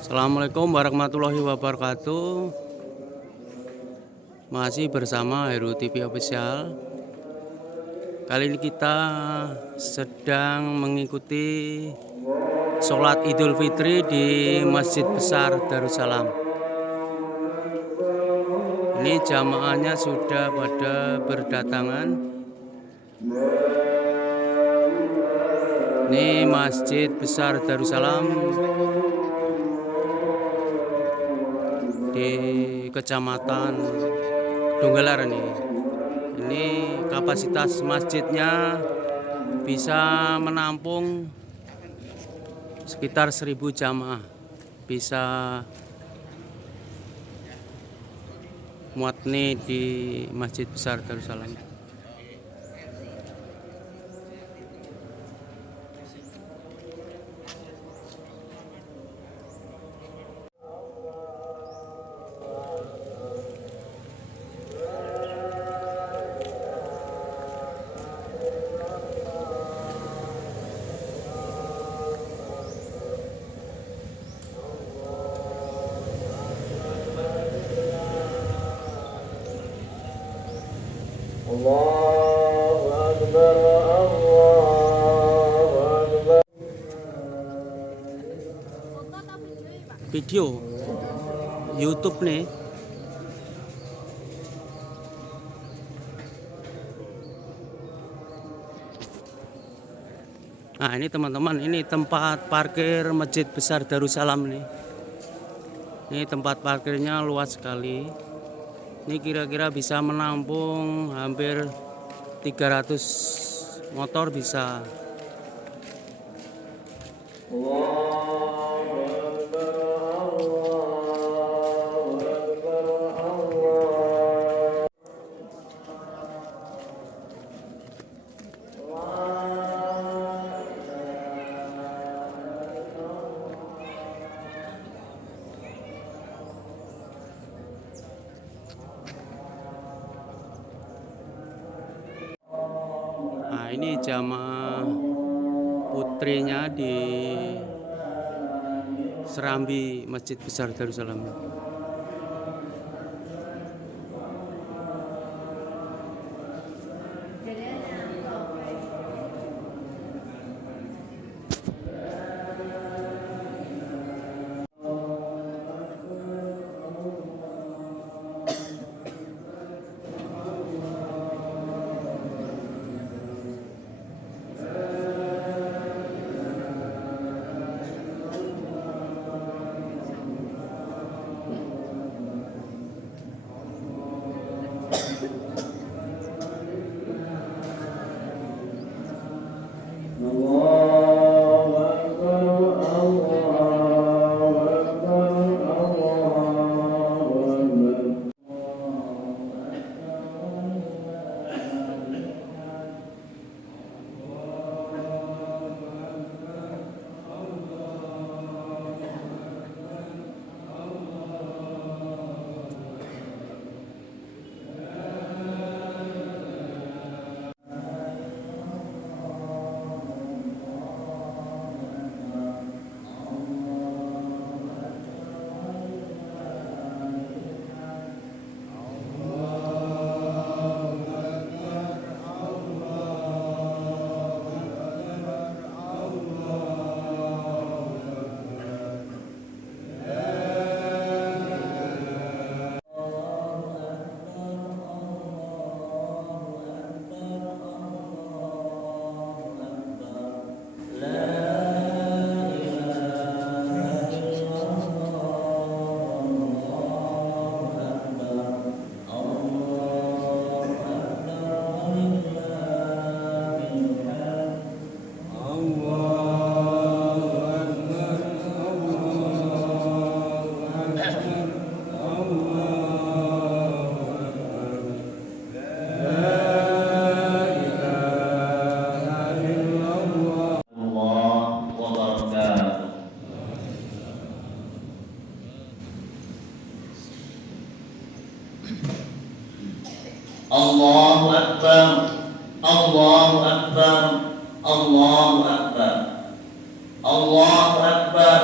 Assalamualaikum warahmatullahi wabarakatuh. Masih bersama Heru TV Official. Kali ini kita sedang mengikuti sholat Idul Fitri di Masjid Besar Darussalam. Ini jamaahnya sudah pada berdatangan. Ini Masjid Besar Darussalam di Kecamatan Donggala ini. Ini kapasitas masjidnya bisa menampung sekitar 1000 jamaah. Bisa muat nih di Masjid Besar Darussalam. Allahu Akbar, Allahu Akbar. Video YouTube nih. Nah ini teman-teman, ini tempat parkir Masjid Besar Darussalam nih. Ini tempat parkirnya luas sekali. Ini kira-kira bisa menampung hampir 300 motor bisa. Nah ini jamaah putrinya di Serambi Masjid Besar Darussalam. Allahu Akbar, Allahu Akbar, Allahu Akbar. Allahu Akbar, Allahu Akbar, Allahu Akbar, Allahu Akbar,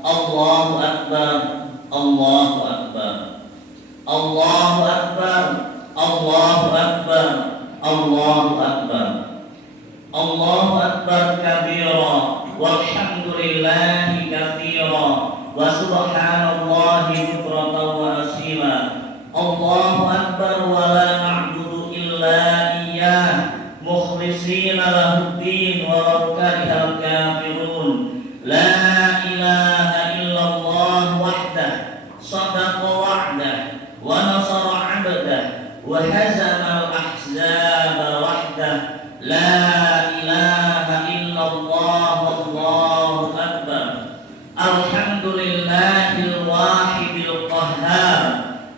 Allahu Allahu Akbar, Allahu Akbar, Allahu Akbar, Allahu Akbar, Allahu Akbar, Allahu Akbar kabira, walhamdulillahi katsira, wa subhanallahi bukratan wa asila. Allahu Akbar wa la na'budu illa iyyah, mukhlishina lahuddin wa law karihal kafirun. La ilaha illallah wahdah, sadaqa wa'dah, wa nasara 'abdah, wa hazama al-ahzaba wahdah. La ilaha illallah, Allahu Akbar. Alhamdulillahil wahidil qahhar,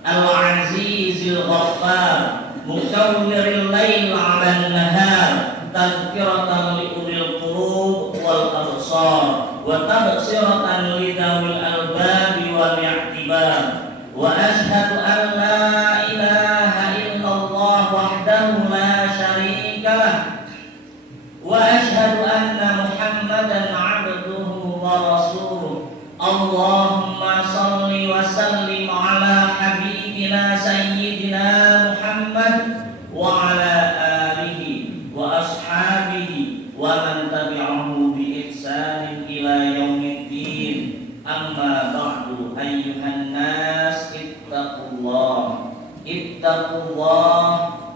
al-azizil ghaffar, mukawwiril lail 'alan nahar, tadhkiratan li ulil qulub wal absar, wa tabsiratan li dzawil albabi wal i'tibar. Wa ashhadu an la ilaha illallah wahdahu la syarika lah, wa ashhadu anna Muhammadan 'abduhu wa rasuluh. Allahumma shalli wa sallim ala habibina sayyidina Muhammad wa ala alihi wa ashabihi wa man tabi'ahu bi ihsanin ila yaumiddin. Amma ba'du, ayyuhan nas, ittaqullah, ittaqullah,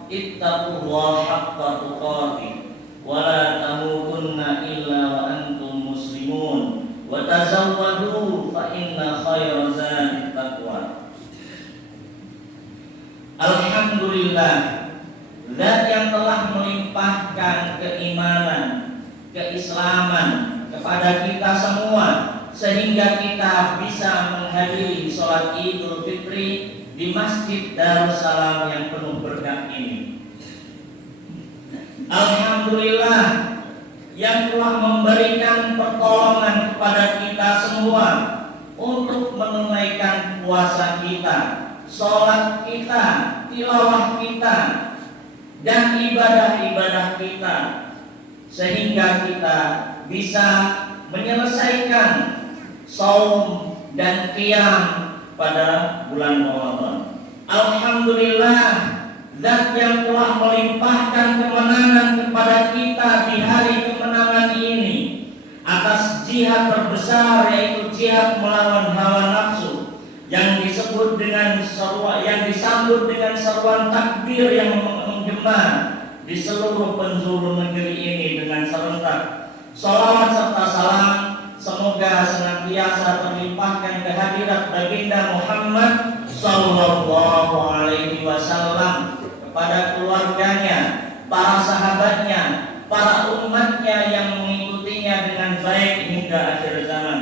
ittaqullah haqqa tuqatih, wa la tamutunna illa wa antum muslimun, wa tazawwadu fa inna khayra zadit taqwa. Alhamdulillah, zat yang telah melimpahkan keimanan, keislaman kepada kita semua sehingga kita bisa menghadiri sholat Idul Fitri di Masjid Darussalam yang penuh berkah ini. Alhamdulillah yang telah memberikan pertolongan kepada kita semua untuk menunaikan puasa kita, sholat kita, tilawah kita, dan ibadah-ibadah kita, sehingga kita bisa menyelesaikan saum dan qiyam pada bulan Ramadan. Alhamdulillah, zat yang telah melimpahkan kemenangan kepada kita di hari kemenangan ini atas jihad terbesar, yaitu jihad melawan hawa nafsu yang disebut dengan yang disambut dengan seruan takbir yang menggema di seluruh penjuru negeri ini dengan serentak. Salawat serta salam semoga senantiasa terlimpahkan kehadirat baginda Muhammad sallallahu alaihi wasallam kepada keluarganya, para sahabatnya, para umatnya yang mengikutinya dengan baik hingga akhir zaman.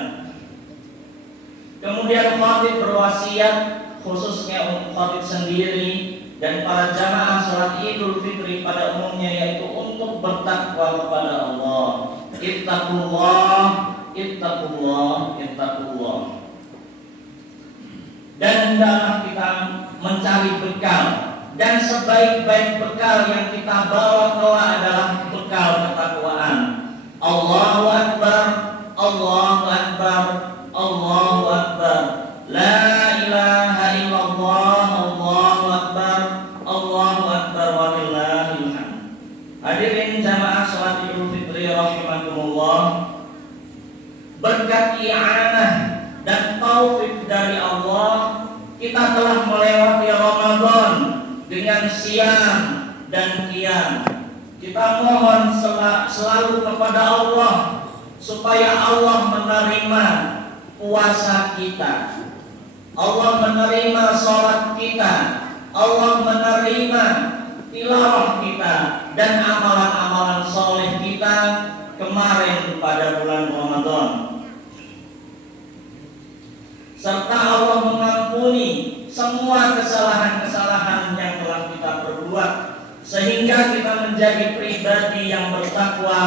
Kemudian khatib berwasiat, khususnya untuk khatib sendiri dan para jamaah salat Idul Fitri pada umumnya, yaitu untuk bertakwa kepada Allah. Ittaqullah, ittaqullah, ittaqullah. Dan hendaklah kita mencari bekal, dan sebaik-baik bekal yang kita bawa kelak adalah bekal ketakwaan. Allahu Akbar, Allahu Akbar, Allahu Akbar. La ilaha illallah, Allahu Akbar, Allahu Akbar, walillahil hamd. Hadirin jamaah salat Idul Fitri rahimakumullah, berkat i'anah dan taufik dari Allah, kita telah melewati Ramadan dengan siam dan qiyam. Kita mohon selalu kepada Allah supaya Allah menerima puasa kita, Allah menerima sholat kita, Allah menerima tilawah kita dan amalan-amalan soleh kita kemarin pada bulan Ramadan, serta Allah mengampuni semua kesalahan-kesalahan yang telah kita perbuat, sehingga kita menjadi pribadi yang bertakwa,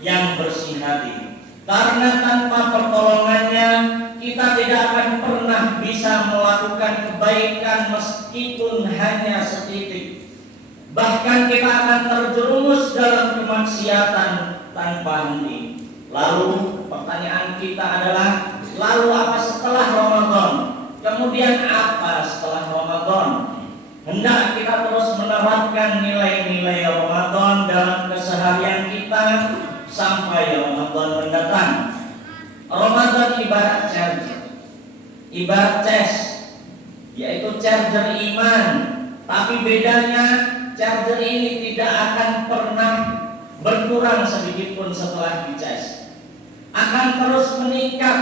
yang bersih hati. Karena tanpa pertolongannya kita tidak akan pernah bisa melakukan kebaikan meskipun hanya setitik. Bahkan kita akan terjerumus dalam kemaksiatan tanpa henti. Lalu pertanyaan kita adalah, Lalu apa setelah Ramadan? Kemudian apa setelah Ramadan? Hendak kita terus menerapkan nilai-nilai Ramadan dalam keseharian kita sampai Ramadan mendatang. Ramadan ibarat charger, ibarat cas, yaitu charger iman. Tapi bedanya charger ini tidak akan pernah berkurang sedikit pun setelah dicas. Akan terus meningkat,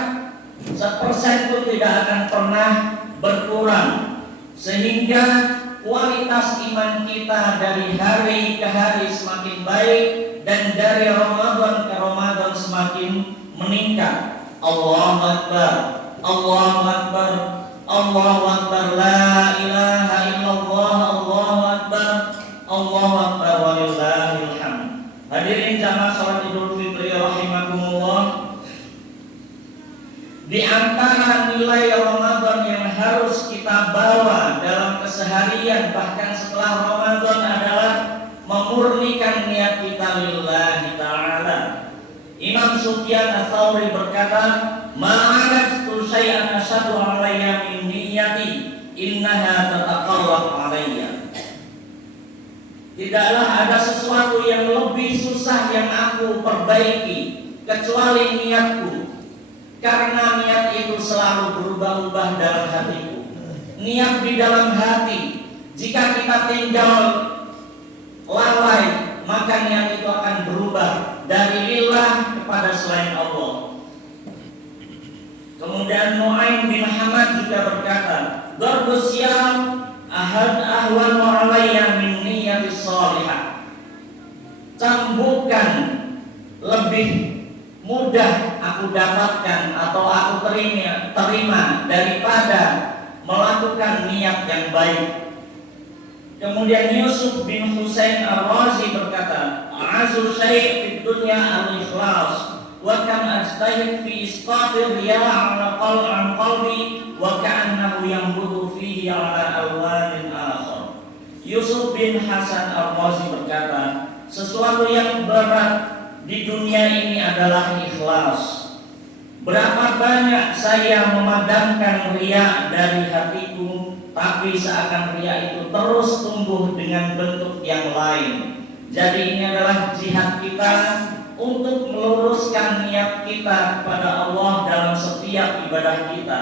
1% pun tidak akan pernah berkurang. Sehingga kualitas iman kita dari hari ke hari semakin baik dan dari Ramadan ke Ramadan semakin meningkat. Allahu Akbar, Allahu Akbar, Allahu Akbar, la ilaha illallah, Allahu Akbar, Allahu Akbar, walillahil hamd. Hadirin jamaah salat Idul Fitri rahimakumullah. Di antara nilai Ramadan yang harus kita bawa dalam keseharian bahkan setelah Ramadan adalah memurnikan niat kita lillahi ta'ala. Imam Sufyan Ats-Tsauri berkata, "Ma'arajtu syai'an asyaddu 'alayya min niyyati, innaha tataqarrab 'alayya." Tidaklah ada sesuatu yang lebih susah yang aku perbaiki kecuali niatku, karena niat itu selalu berubah-ubah dalam hatiku. Niat di dalam hati, jika kita tinggal lalai, maka niat itu akan berubah dari lillah kepada selain Allah. Kemudian Nu'aim bin Hamad juga berkata, "Darbus syam ahwan wa 'alayya min niyyatis shalihah." Cambukan lebih mudah aku dapatkan atau aku terima daripada melakukan niat yang baik. Kemudian Yusuf bin Husain Ar-Razi berkata, "Azu syai' fid dunya al-ikhlas, wa kan ajtahid fi isqatir riya' ala qalbi wa ka'annahu yanbutu fihi ala alwanin akhar." Yusuf bin Hasan Ar-Razi berkata, sesuatu yang berat di dunia ini adalah ikhlas. Berapa banyak saya memadamkan riya dari hatiku, tapi seakan riya itu terus tumbuh dengan bentuk yang lain. Jadi ini adalah jihad kita untuk meluruskan niat kita kepada Allah dalam setiap ibadah kita.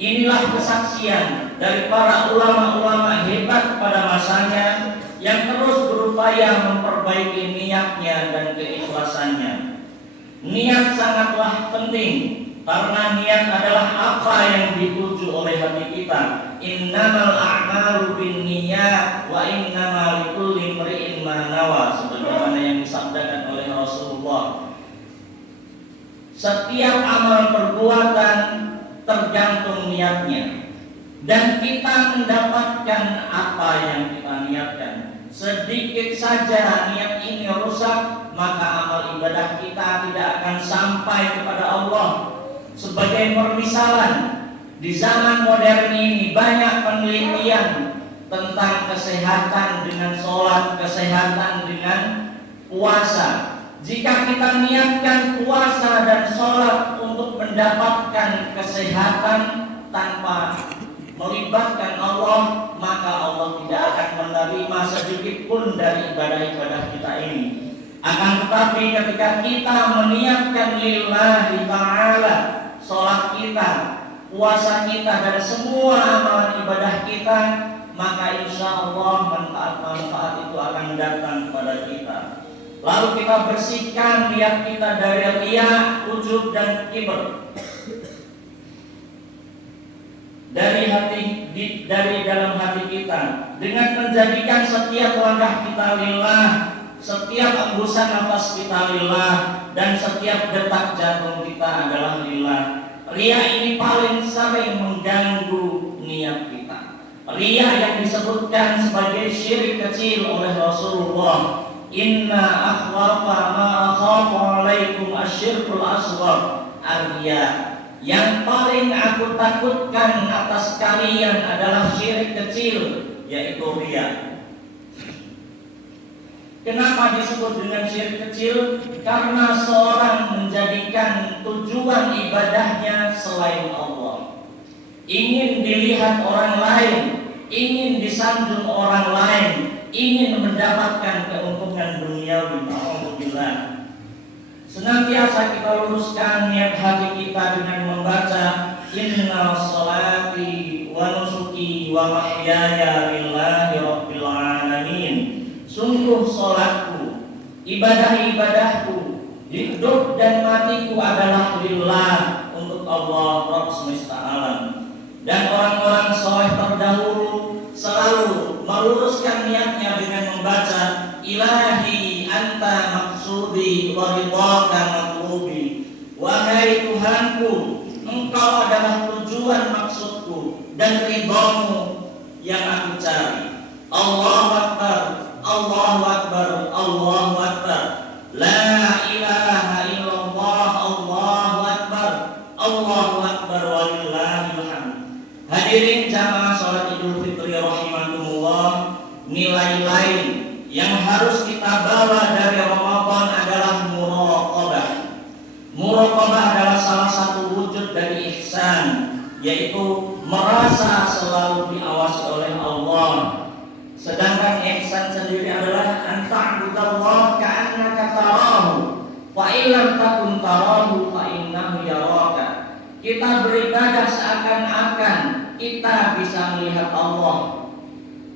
Inilah kesaksian dari para ulama-ulama hebat pada masanya yang terus berupaya memperbaiki niatnya dan keikhlasannya. Niat sangatlah penting karena niat adalah apa yang dituju oleh hati kita. Innamal a'malu binniyat wa innamal likulli imri'in ma nawa, sebagaimana yang disabdakan oleh Rasulullah. Setiap amal perbuatan tergantung niatnya, dan kita mendapatkan apa yang kita niatkan. Sedikit saja niat ini rusak, maka amal ibadah kita tidak akan sampai kepada Allah. Sebagai permisalan, di zaman modern ini banyak penelitian tentang kesehatan dengan sholat, kesehatan dengan puasa. Jika kita niatkan puasa dan sholat untuk mendapatkan kesehatan tanpa melibatkan Allah, maka Allah tidak akan menerima sedikit pun dari ibadah-ibadah kita ini. Akan tetapi ketika kita meniatkan lillahi ta'ala, sholat kita, puasa kita, dan semua amalan ibadah kita, maka insya Allah manfaat-manfaat itu akan datang kepada kita. Lalu kita bersihkan niat kita dari riya, ujub, dan kibr. Dari dalam hati kita, dengan menjadikan setiap langkah kita lillah, setiap hembusan nafas kita lillah, dan setiap detak jantung kita adalah lillah. Riya ini paling sering mengganggu niat kita. Riya yang disebutkan sebagai syirik kecil oleh Rasulullah, "Inna akhwafa ma akhafu alaikum asyirkul asghar ar-riya." Yang paling aku takutkan atas kalian adalah syirik kecil, yaitu riya. Kenapa disebut dengan syirik kecil? Karena seorang menjadikan tujuan ibadahnya selain Allah. Ingin dilihat orang lain, ingin disanjung orang lain, ingin mendapatkan keuntungan duniawi. Alhamdulillah. Senantiasa kita luruskan niat hati kita dengan membaca Inna sholati wa nusuki wa mahyaya lillahi rabbil alamin. Sungguh sholatku, ibadah-ibadahku, hidup dan matiku adalah lillah, untuk Allah Rabb semesta alam. Dan orang-orang soleh terdahulu selalu meluruskan niatnya dengan membaca Ilahi anta maksudi wa ridhaka matlubi. Wahai Tuhanku, Engkau adalah tujuan maksudku dan ridhamu yang aku cari. Allahu Akbar, Allahu Akbar, Allahu Akbar. La ilaha illallah, Allahu Akbar, Allahu Akbar walillahil hamd. Hadirin jamaah salat Idul Fitri rahimakumullah, nilai lain yang harus kita bawa dari Ramadan adalah muraqabah. Muraqabah adalah salah satu wujud dari ihsan, yaitu merasa selalu diawasi oleh Allah. Sedangkan ihsan sendiri adalah anta'budallaha ka'annaka tarahu fa illam takun tarahu fa innahu yaraka. Kita beribadah seakan-akan kita bisa melihat Allah.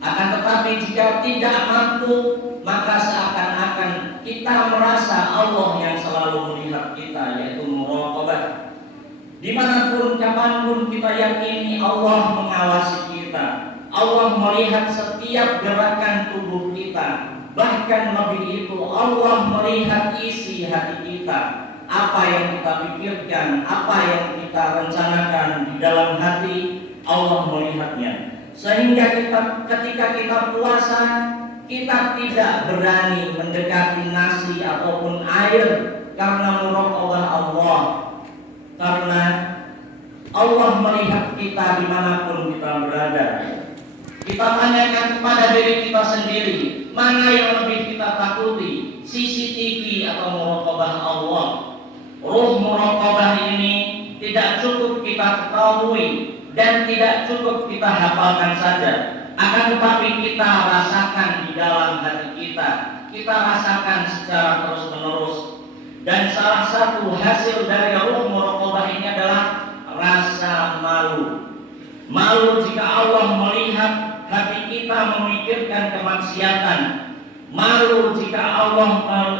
Akan tetapi jika tidak mampu, maka seakan-akan kita merasa Allah yang selalu melihat kita, yaitu muraqabah. Dimanapun, kapanpun kita yakini Allah mengawasi kita. Allah melihat setiap gerakan tubuh kita. Bahkan lebih itu, Allah melihat isi hati kita. Apa yang kita pikirkan, apa yang kita rencanakan di dalam hati, Allah melihatnya. Sehingga ketika kita puasa, kita tidak berani mendekati nasi ataupun air karena muraqabah Allah. Karena Allah melihat kita dimanapun kita berada. Kita tanyakan kepada diri kita sendiri, mana yang lebih kita takuti, CCTV atau muraqabah Allah? Ruh muraqabah ini tidak cukup kita ketahui dan tidak cukup kita hafalkan saja, akan tetapi kita rasakan di dalam hati kita. Kita rasakan secara terus-menerus. Dan salah satu hasil dari ruh muraqabah ini adalah rasa malu. Malu jika Allah melihat hati kita memikirkan kemaksiatan. Malu jika Allah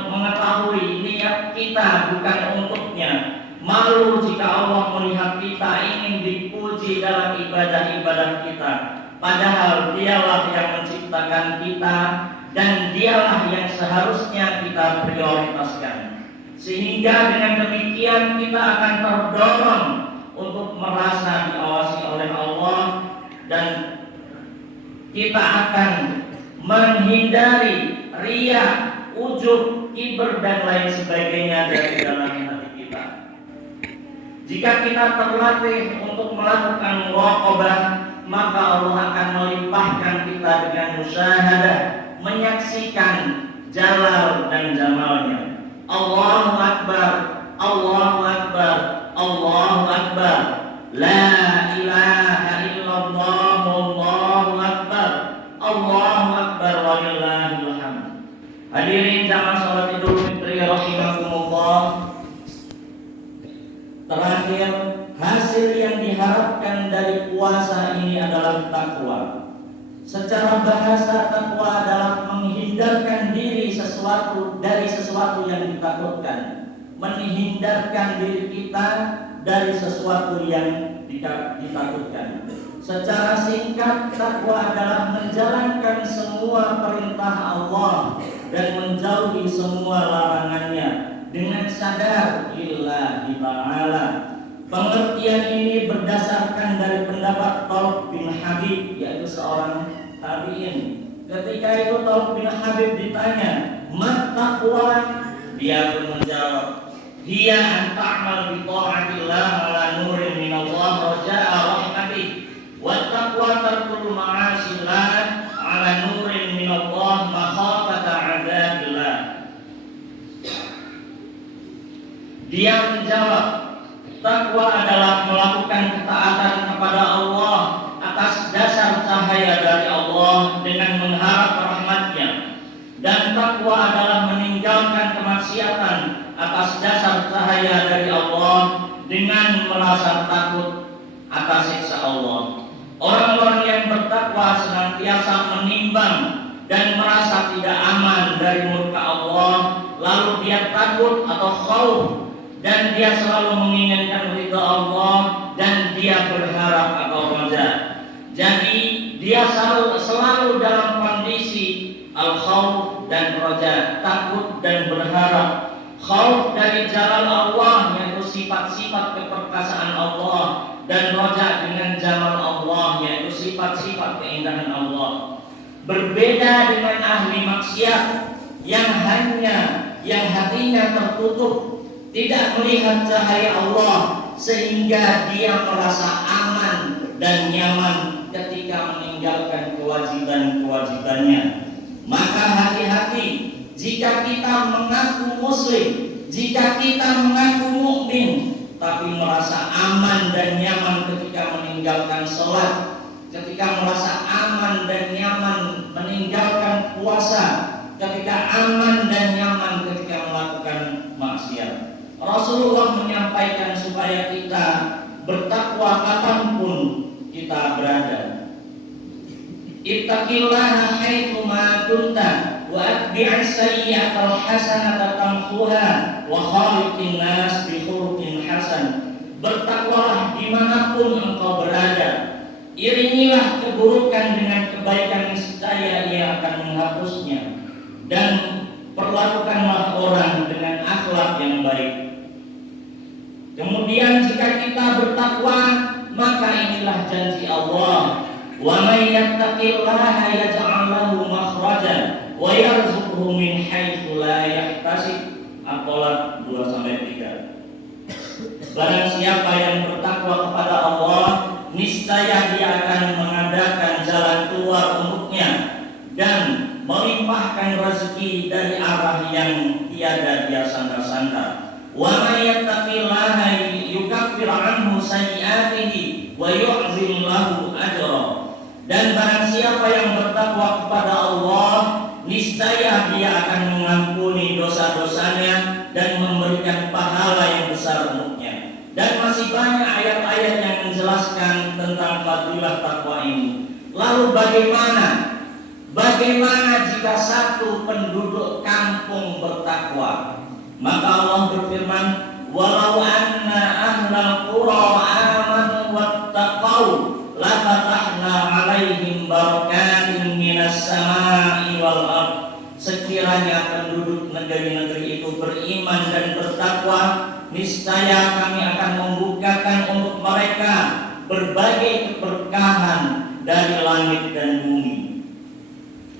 mengetahui niat kita bukan untuknya. Malu jika Allah melihat kita ingin dipuji dalam ibadah-ibadah kita. Padahal dialah yang menciptakan kita dan dialah yang seharusnya kita prioritaskan. Sehingga dengan demikian kita akan terdorong untuk merasa diawasi oleh Allah, dan kita akan menghindari riya, ujub, kiber dan lain sebagainya dari dalam hati kita. Jika kita terlatih untuk melakukan muraqabah, maka Allah akan melimpahkan kita dengan musyahadah, menyaksikan jalal dan jamalnya. Allahu Akbar, Allahu Akbar, Allahu Akbar. La ilaha illallah, Allahu Akbar, Allahu Akbar walillahil hamd. Hadirin jamaah salat Idul Fitri rahimakumullah. Terakhir, hasil yang diharapkan dari puasa ini adalah takwa. Secara bahasa, takwa adalah menghindarkan diri dari sesuatu yang ditakutkan, menghindarkan diri kita dari sesuatu yang ditakutkan. Secara singkat, takwa adalah menjalankan semua perintah Allah dan menjauhi semua larangannya dengan sadar lillahi ta'ala. Pengertian ini berdasarkan dari pendapat Thalq bin Habib, yaitu seorang tabi'in. Ketika itu Thalq bin Habib ditanya, "Mat taqwa?" Dia pun menjawab, "Hiya an ta'mal bi ta'atillah ala nurin min Allah raja'a rahmatih, wa taqwa tarkul ma'asillah ala nurin min Allah makhafata 'adzabi merasa takut atas siksa Allah. Orang-orang yang bertakwa senantiasa menimbang dan merasa tidak aman dari murka Allah, lalu dia takut atau khauf, dan dia selalu menginginkan ridha Allah, dan dia berharap atau raja. Jadi dia selalu dalam kondisi al-khauf dan raja, takut dan berharap. Khauf dari jalal Allah, yaitu sifat-sifat keperkasaan Allah, dan raja dengan jamal Allah, yaitu sifat-sifat keindahan Allah. Berbeda dengan ahli maksiat yang hatinya tertutup, tidak melihat cahaya Allah, sehingga dia merasa aman dan nyaman ketika meninggalkan kewajiban-kewajibannya. Maka hati-hati jika kita mengaku muslim, jika kita mengaku mukmin, tapi merasa aman dan nyaman ketika meninggalkan sholat, ketika merasa aman dan nyaman meninggalkan puasa, ketika aman dan nyaman ketika melakukan maksiat. Rasulullah menyampaikan supaya kita bertakwa kapanpun kita berada. Ittaqillaha haitsu ma kunta wa atbi'is sayyi'atal hasanata tamhuha wa khaliqin nas bi khuluqin hasan. Bertakwalah dimanapun engkau berada. Iringilah keburukan dengan kebaikan, niscaya ia akan menghapusnya, dan perlakukanlah orang dengan akhlak yang baik. Kemudian jika kita bertakwa, maka inilah janji Allah, wa may yattaqillaha yaj'al lahu makhrajan wa yarzuqhu min haitsu la yahtasib. Al-Talaq 2-3. Barang siapa yang bertakwa kepada Allah, niscaya dia akan mengadakan jalan keluar untuknya dan melimpahkan rezeki dari arah yang tiada dia sangka-sangka. Wa may yattaqillaha yukaffir anhu sayyi'atihi wa yu'zim lahu ajra. Dan barang siapa yang bertakwa kepada Allah, niscaya dia akan mengampuni dosa-dosanya dan memberikan pahala yang besar untuknya. Dan masih banyak ayat-ayat yang menjelaskan tentang fadilah takwa ini. Lalu bagaimana jika satu penduduk kampung bertakwa? Maka Allah berfirman, walau anna ahlal qura amanu wattaqau la fatahna 'alaihim barakatin minas sama'i wal ardh. Sekiranya penduduk negeri-negeri itu beriman dan bertakwa, niscaya kami akan membukakan untuk mereka berbagai keberkahan dari langit dan bumi.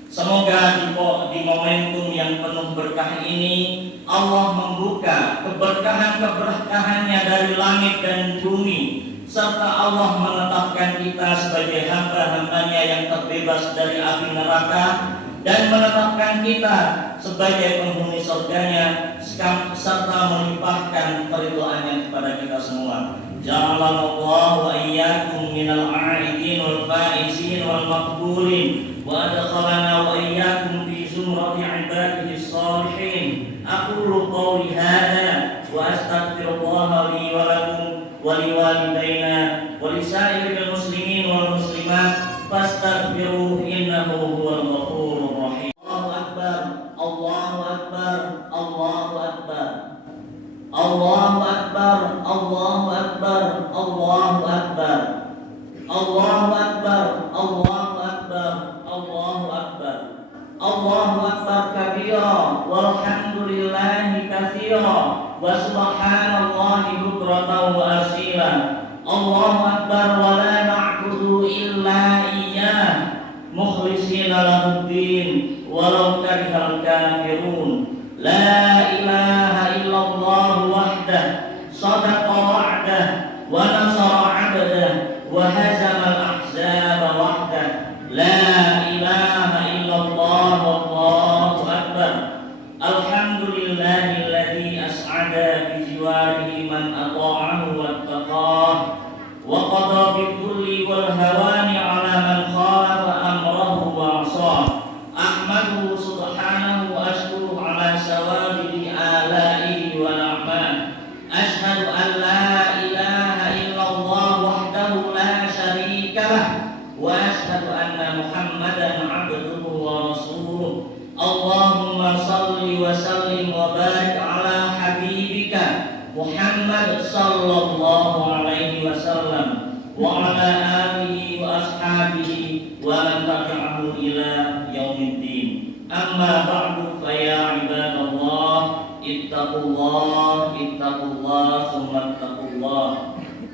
Semoga di momentum yang penuh berkah ini, Allah membuka keberkahan-keberkahannya dari langit dan bumi, serta Allah menetapkan kita sebagai hamba-hambanya yang terbebas dari api neraka, dan menetapkan kita sebagai penghuni surganya, serta melimpahkan keridhaannya kepada kita semua. Ja'alallahu wa iyyakum minal 'aidin wal faizin wal maqbulin wa adkhalana wa iyyakum fi zumrati 'ibadihi shalihin. Aqulu qawli hadza wa astaghfirullaha li wa lakum wa liwalidayna wa lisairil muslimin wal muslimat fastaghfiruhu innahu huwal ghafurur rahim. Allahu akbar, Allahu akbar, Allahu akbar. Allahu akbar, Allahu akbar, Allahu akbar. Allahu akbar, Allahu akbar, Allahu akbar. Allahu akbar kabira walhamdulillahi katsira wa subhanallahi bukratan wa asila. Allahu akbar wa la na'budu illa iyyah mukhlishina lahuddin walau karihal kafirun. La ilaha illallah wahdah sadaqa wa'dah wa nasara 'abdah wa hazama al-ahzaba wahdah. La ilaha illallah wallahu akbar. Alhamdulillahilladzi as'ada bi jiwarihi man ata'ahu wattaqah wa qada bi kulli wal hawani 'ala man khalafa amrahu wa 'asah. Ahmaduhu subhanahu wa ashkuruhu 'ala sawabihi ala'ihi wa ni'mah. Ashhadu an la ilaha wa asyhadu anna Muhammadan abduhu wa rasuluh. Allahumma salli wa sallim wa barik ala habibika Muhammad sallallahu alaihi wasallam wa ala alihi wa ashabihi wa man tabi'ahu ila yaumiddin. Amma ba'du, fa ya ibadallah, ittaqullah thumma ittaqullah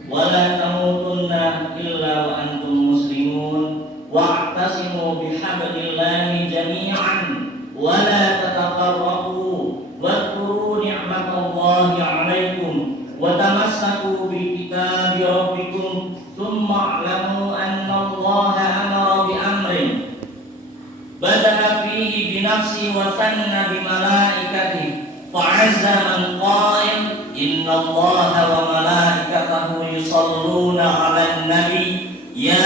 wa la tamutunna illa wa antum muslimun wa'tasimu bihablillahi jami'an wa la tatafarraqu wadhkuru ni'matallahi 'alaikum wa tamassaku bi kitabi rabbikum thumma a'lamu anna Allaha amara bi amrin bada'a fihi bi nafsi wa sanna bi malaikatihi fa'azza man qa'il inna Allaha wa malaikatahu yusalluna 'alan nabi ya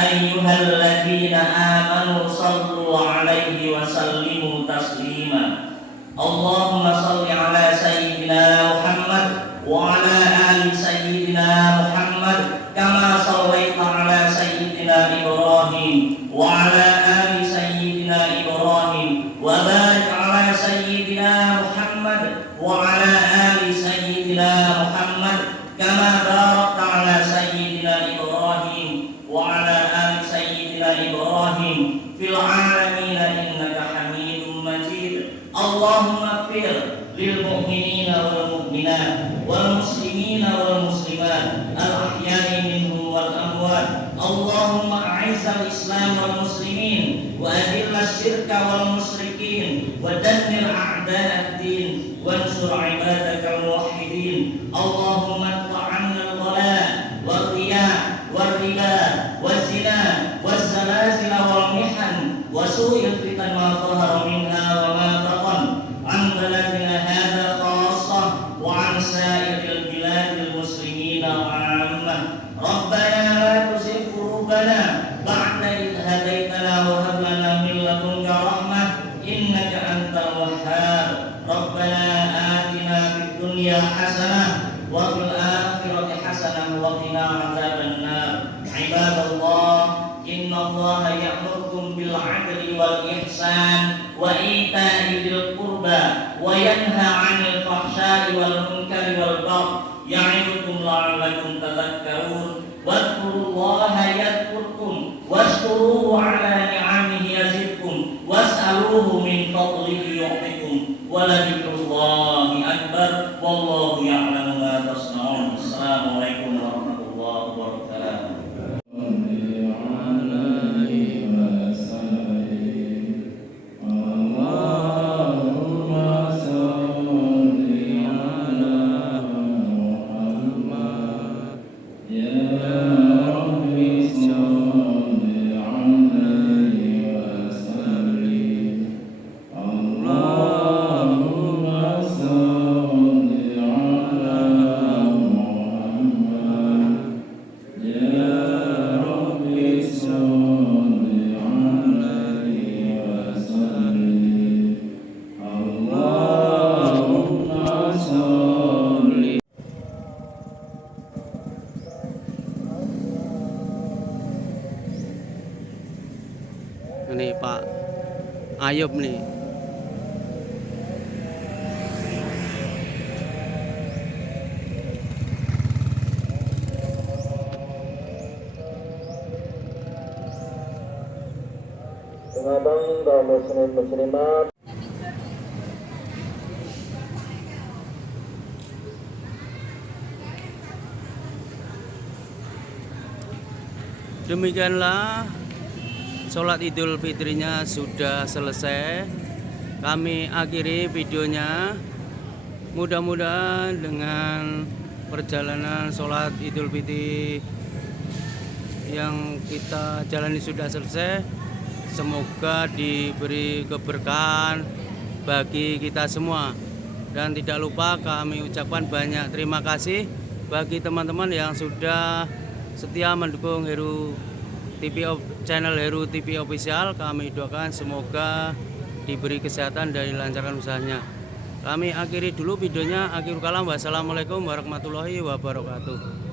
ayyuhalladzina amanu sallu 'alaihi wa sallimu taslima. Allahumma salli 'ala sayyidina Muhammad wa 'ala ali sayyidina Muhammad kama shallaita 'ala sayyidina Ibrahim wa 'ala ali sayyidina Ibrahim wa barik 'ala sayyidina Muhammad wa 'ala ali sayyidina Muhammad kama barakta 'ala sayyidina Ibrahim wa 'ala ali sayyidina Ibrahim fil 'alamin innaka Hamidum Majid. Allahumma ighfir lil mu'minina wal mu'minat wal muslimina wal muslimat al ahya'i minhum wal amwat. Allahumma a'izzal islam wal muslimin wa adillal syirka wal musyrikin wa dammir a'da'ad din wansur ibadakal muwahhidin. Allahumma adfa' 'anna al-ghala wal riya' wal riba waz zina waz zalazil wal mihan wa su'il fitan ma dhahara minha wa ma batan an baladina hadha khassah wa an sa'iril biladil muslimina 'ammah. Rabbana la tuzigh qulubana ba'da idh hadaytana wa hab lana min ladunka rahmah innaka antal wahhab. Rabbana atina fid dunya hasanah wa fil akhirati hasanah wa qina adzabannar. Ibadallah, innallaha ya'murukum bil 'adli wal ihsan wa ita'i dzil qurba wa yanha 'anil fahsya'i wal munkari wal baghi ya'idukum la'allakum tadhakkarun. Wadhkurullaha yadhkurkum washkuruhu 'ala ni'amihi yazidkum was'aluhu min fadlihi yu'tikum wa la dzikrullahi akbar wallahu ya'lamu ma tasna'un. Assalamualaikum warahmatullahi wabarakatuh. Ini Pak Ayub nih. Pengadang kaum muslim muslimat. Demikianlah sholat Idul Fitrinya sudah selesai. Kami akhiri videonya. Mudah-mudahan dengan perjalanan sholat Idul Fitri yang kita jalani sudah selesai, semoga diberi keberkahan bagi kita semua. Dan tidak lupa kami ucapkan banyak terima kasih bagi teman-teman yang sudah setia mendukung Heru TV, channel Heru TV Official. Kami doakan semoga diberi kesehatan dan dilancarkan usahanya. Kami akhiri dulu videonya. Akhirul kalam, wassalamualaikum warahmatullahi wabarakatuh.